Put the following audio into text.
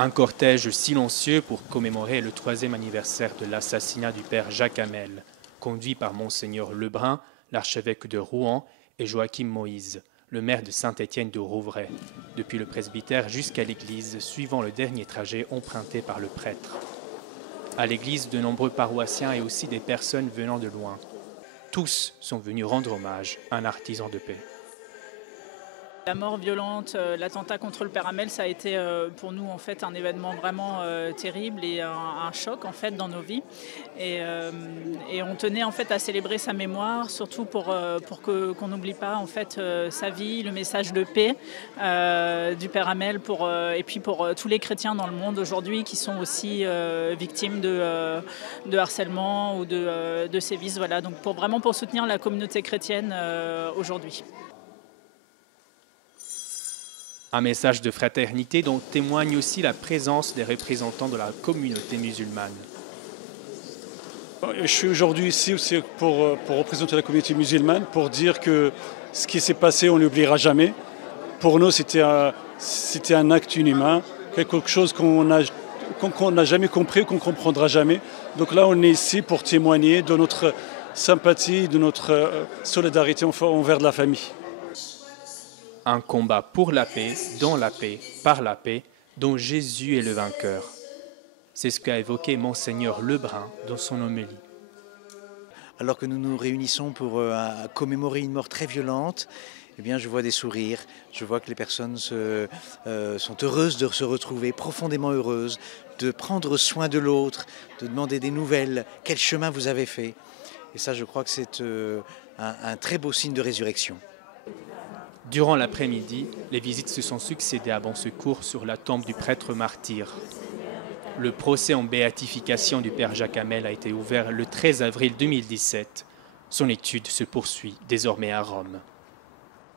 Un cortège silencieux pour commémorer le 3e anniversaire de l'assassinat du père Jacques Hamel, conduit par Monseigneur Lebrun, l'archevêque de Rouen, et Joachim Moïse, le maire de Saint-Étienne de Rouvray, depuis le presbytère jusqu'à l'église, suivant le dernier trajet emprunté par le prêtre. À l'église, de nombreux paroissiens et aussi des personnes venant de loin. Tous sont venus rendre hommage à un artisan de paix. La mort violente, l'attentat contre le père Hamel, ça a été pour nous en fait un événement vraiment terrible et un choc en fait dans nos vies. Et on tenait en fait à célébrer sa mémoire, surtout pour qu'on n'oublie pas en fait sa vie, le message de paix du père Hamel et puis pour tous les chrétiens dans le monde aujourd'hui qui sont aussi victimes de harcèlement ou de sévices. Voilà, donc vraiment pour soutenir la communauté chrétienne aujourd'hui. Un message de fraternité dont témoigne aussi la présence des représentants de la communauté musulmane. Je suis aujourd'hui ici aussi pour représenter la communauté musulmane, pour dire que ce qui s'est passé, on ne l'oubliera jamais. Pour nous, c'était un acte inhumain, quelque chose qu'on n'a jamais compris, qu'on ne comprendra jamais. Donc là, on est ici pour témoigner de notre sympathie, de notre solidarité envers la famille. Un combat pour la paix, dans la paix, par la paix, dont Jésus est le vainqueur. C'est ce qu'a évoqué Monseigneur Lebrun dans son homélie. Alors que nous nous réunissons pour commémorer une mort très violente, eh bien, je vois des sourires, je vois que les personnes sont heureuses de se retrouver, profondément heureuses, de prendre soin de l'autre, de demander des nouvelles, quel chemin vous avez fait. Et ça, je crois que c'est un très beau signe de résurrection. Durant l'après-midi, les visites se sont succédées à Bon Secours sur la tombe du prêtre martyr. Le procès en béatification du père Jacques Hamel a été ouvert le 13 avril 2017. Son étude se poursuit désormais à Rome.